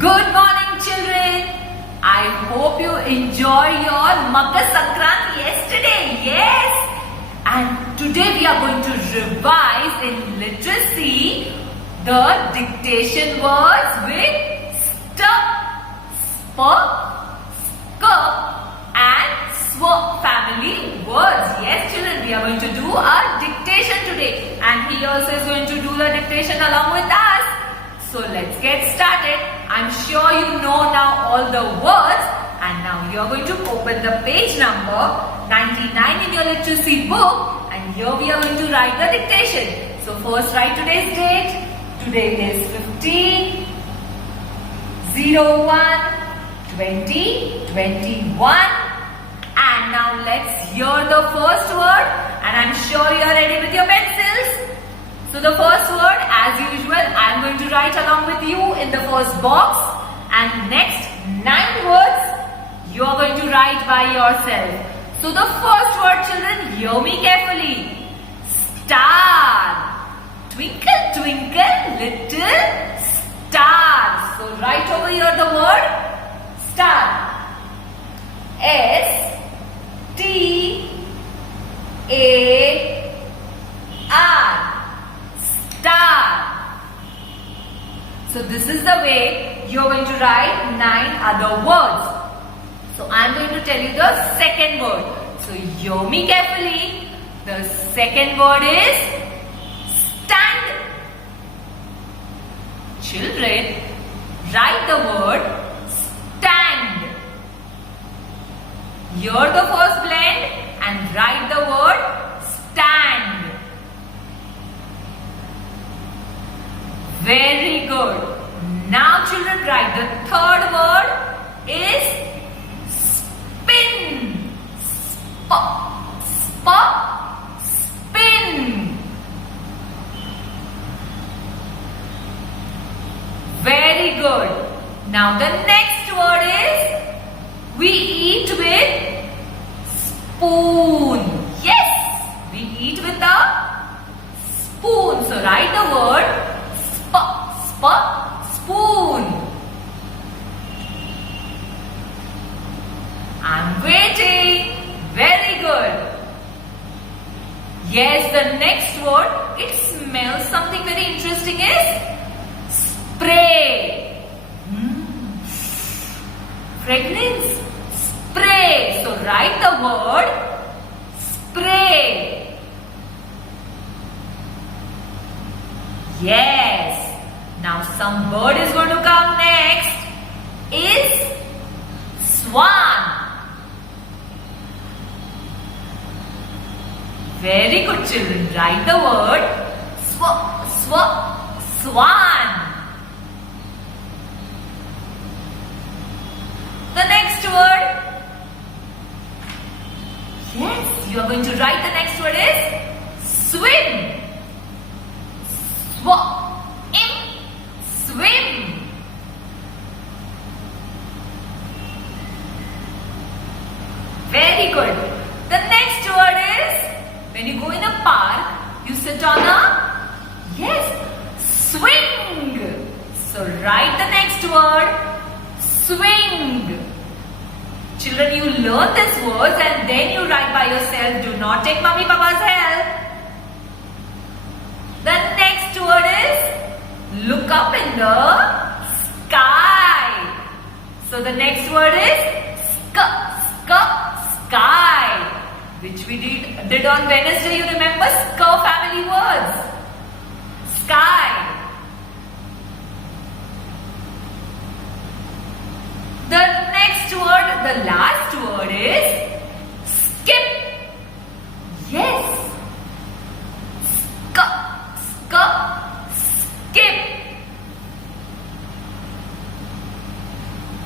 Good morning, children. I hope you enjoy your Makar Sankranti yesterday. Yes. And today we are going to revise in literacy the dictation words with st, sp, sk and sw family words. Yes, children, we are going to do our dictation today. And he also is going to do the dictation along with us. So let's get started. I'm sure you know now all the words, and now you are going to open the page number 99 in your literacy book, and here we are going to write the dictation. So first write today's date. Today is 15/01/2021, and now let's hear the first word, and I'm sure you are ready with your pencils. So the first word, as usual, I am going to write along with you in the first box, and next 9 words you are going to write by yourself. So the first word, children, hear me carefully. Star. Twinkle, twinkle, little star. So write over here the word star. S-T-A-R. Star. So this is the way you are going to write 9 other words. So I am going to tell you the second word. So hear me carefully. The second word is stand. Children, write the word stand. Hear the first blend and write the word stand. Very good. Now children, write the third word is spin. Spin. Very good. Now the next word is we eat with spoon. Yes, we eat with a spoon. So write the word spoon. I'm waiting. Very good. Yes, the next word, it smells something very interesting is spray. Fragrance. Spray. So write the word spray. Yes. Now some bird is going to come next. Is swan. Very good, children. Write the word swan. The next word. Yes, you are going to write the next word is swim. Swim. Very good. The next word is when you go in a park, you sit on a swing. So write the next word swing. Children, you learn these words and then you write by yourself. Do not take mommy papa's help. The next word is look up in the sky. So the next word is sky, which we did on Wednesday. You remember family words. Sky. The next word, the last word is skip. Yes. Skip.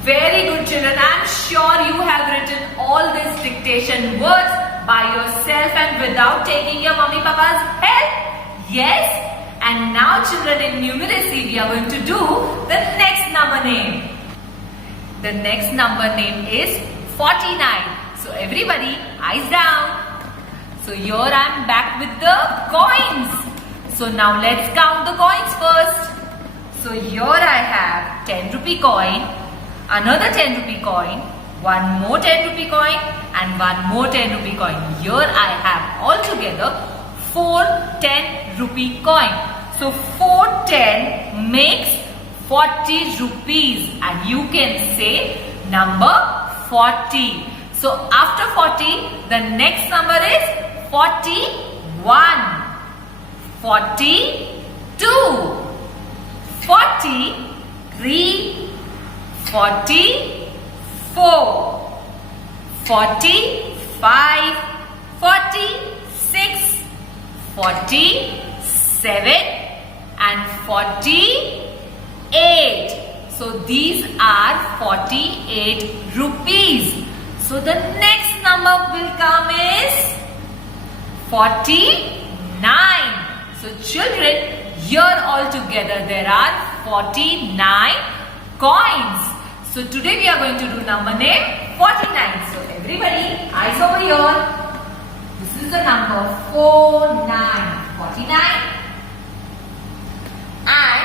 Very good, children. I'm sure you have written all these dictation words by yourself and without taking your mommy papa's help. Yes. And now, children, in numeracy, we are going to do the next number name. The next number name is 49. So everybody, eyes down. So here I am back with the coins. So now let's count the coins first. So here I have 10 rupee coin, another 10 rupee coin, one more 10 rupee coin and one more 10 rupee coin. Here I have altogether 4 10 rupee coin. So 4 10 makes 40 rupees and you can say number 40. So after 40 the next number is 41, 42, 43, 44, 45, 46, 47 and 48. So these are 48 rupees. So the next number will come is 49. So children, here altogether there are 49 coins. So today we are going to do number name 49. So everybody, eyes over here. This is the number 49. 49. And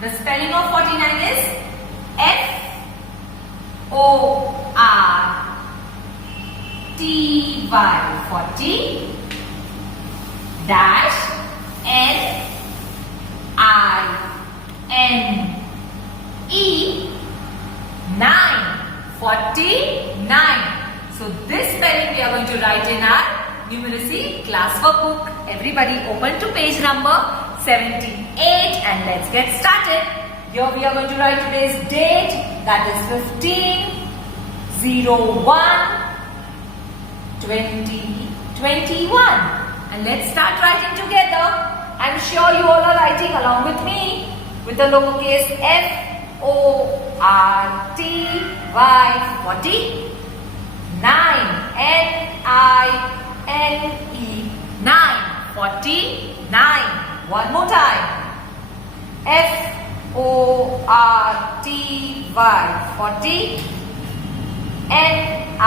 the spelling of 49 is F-O-R-T-Y. 40 dash N-I-N-E 9. 49. So this spelling we are going to write in our numeracy class workbook. Everybody open to page number 78 and let's get started. Here we are going to write today's date, that is 15/01/2021. And let's start writing together. I'm sure you all are writing along with me with the lowercase F-O-R-T-Y 40. 9 N-I-N-E 9. 49. One more time. F-O-R-T-Y 40. N-I-N-E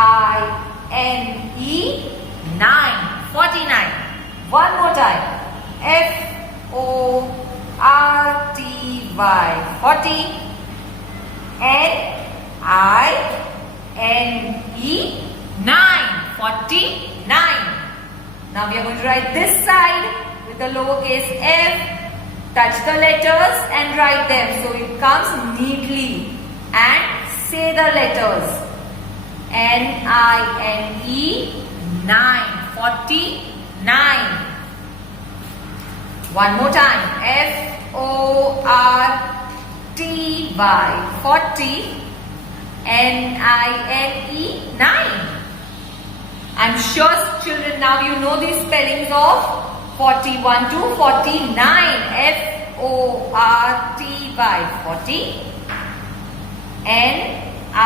9. 49. One more time. F-O-R-T-Y 40. N-I-N-E 9. 49. Now we are going to write this side with the lowercase f. Touch the letters and write them so it comes neatly. And say the letters. N-I-N-E 9. 49. One more time. F-O-R-T-Y 40. N-I-N-E 9. I'm sure children now you know the spellings of 41 to 49. F-O-R-T-Y 40. N-I-N-E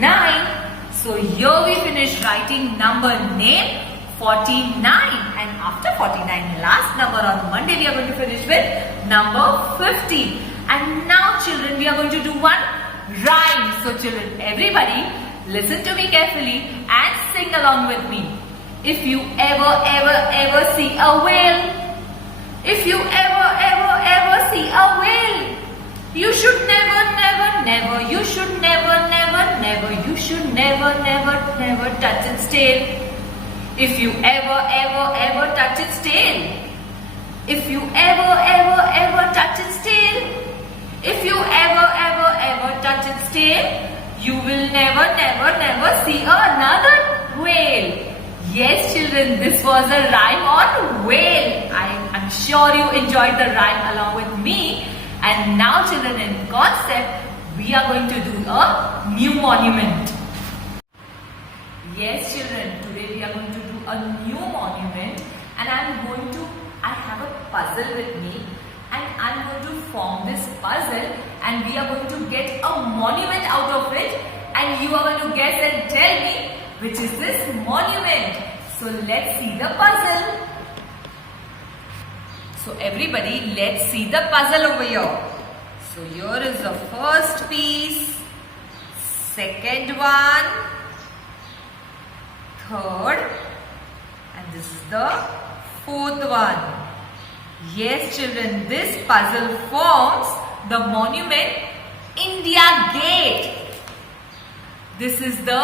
9. So here we finish writing number name 49. And after 49, last number on Monday, we are going to finish with number 50. And now children, we are going to do one rhyme. So children, everybody listen to me carefully and sing along with me. If you ever see a whale, if you ever see a whale, you should never, you should never touch its tail. If you ever touch its tail, if you ever touch its tail, if you ever touch its tail, you will never see another whale. Yes children, this was a rhyme on whale. I'm sure you enjoyed the rhyme along with me. And now children, in concept, we are going to do a new monument. Yes children, today we are going to do a new monument and I have a puzzle with me and I'm going to form this puzzle and we are going to get a monument out of it and you are going to guess and tell me which is this monument. So let's see the puzzle. So everybody, let's see the puzzle over here. So here is the first piece, second one, third, and this is the fourth one. Yes, children, this puzzle forms the monument India Gate. This is the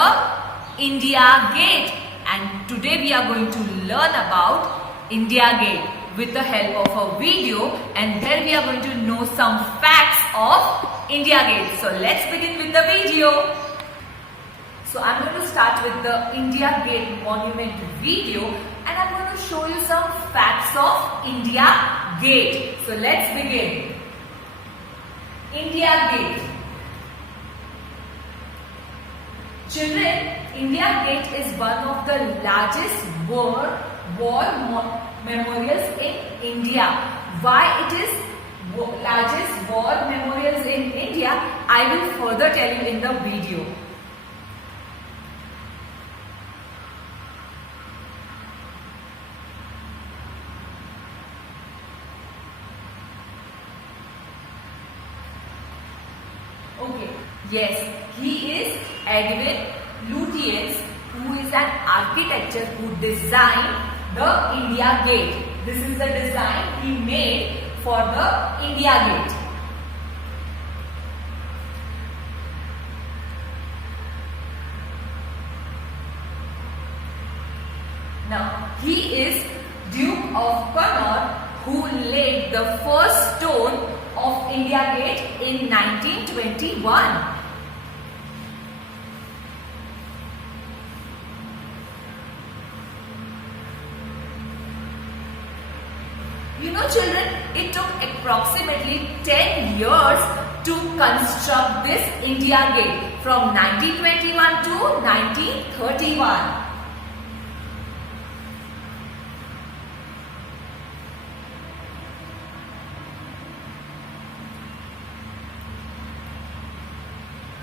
India Gate, and today we are going to learn about India Gate with the help of a video, and there we are going to know some facts of India Gate. So let's begin with the video. So I'm going to start with the India Gate monument video, and I'm going to show you some facts of India Gate. So let's begin. India Gate. Children, India Gate is one of the largest war memorials in India. Why it is largest war memorials in India, I will further tell you in the video. Okay, yes, he is Edwin Lutyens, who is an architect who designed the India Gate. This is the design he made for the India Gate. Now, he is Duke of Connaught, who laid the first stone of India Gate in 1921. You know, children, it took approximately 10 years to construct this India Gate from 1921 to 1931.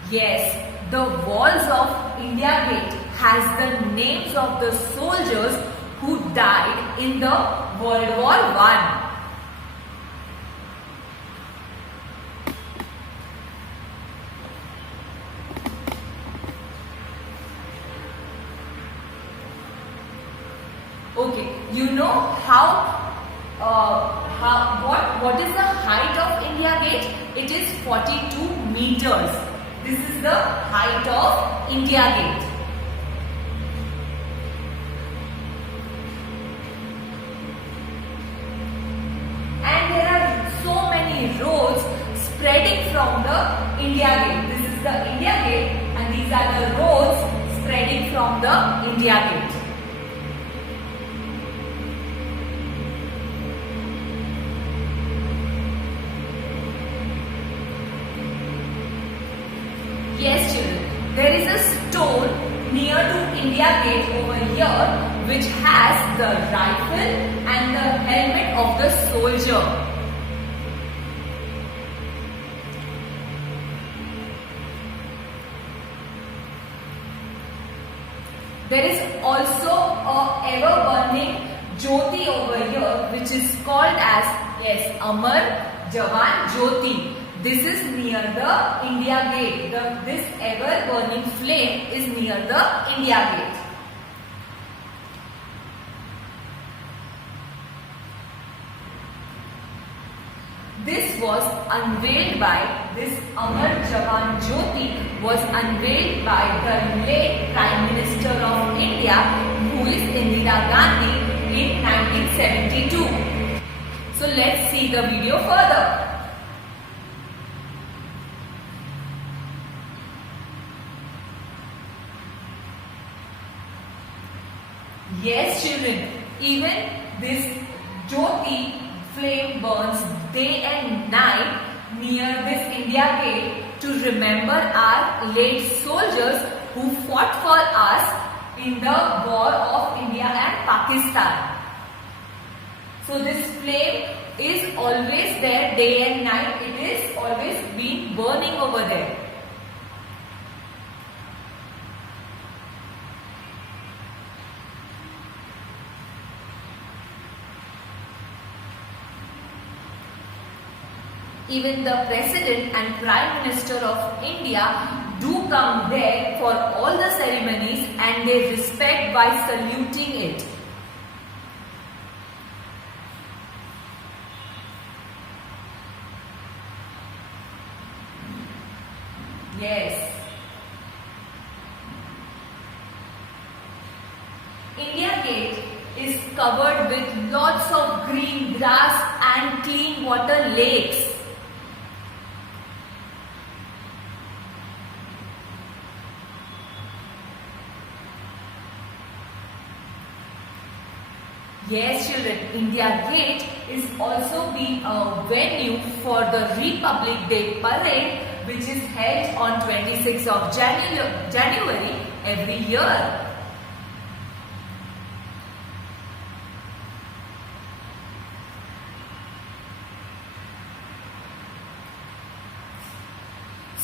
Yes, the walls of India Gate has the names of the soldiers who died in the World War I. Okay, you know what is the height of India Gate? It is 42 meters. This is the height of India Gate. And there are so many roads spreading from the India Gate. This is the India Gate, and these are the roads spreading from the India Gate. Yes, children, there is a stone near to India Gate over here which has the rifle and the helmet of the soldier. There is also a ever-burning Jyoti over here which is called as, yes, Amar Jawan Jyoti. This is near the India Gate. This ever-burning flame is near the India Gate. This was unveiled by, this Amar Jawan Jyoti was unveiled by the late Prime Minister of India, who is Indira Gandhi, in 1972. So let's see the video further. Yes, children, even this Jyoti flame burns day and night near this India Gate to remember our late soldiers who fought for us in the war of India and Pakistan. So this flame is always there day and night. It is always been burning over there. Even the President and Prime Minister of India do come there for all the ceremonies, and they respect by saluting it. India Gate is covered with lots of green grass and clean water lakes. Yes, children, India Gate is also being a venue for the Republic Day Parade, which is held on 26th of January every year.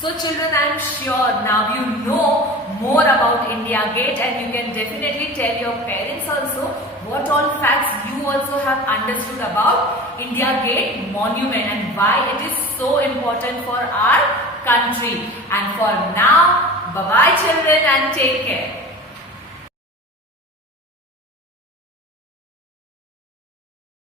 So children, I am sure now you know more about India Gate, and you can definitely tell your parents also what all facts you also have understood about India Gate Monument and why it is so important for our country. And for now, bye bye children and take care.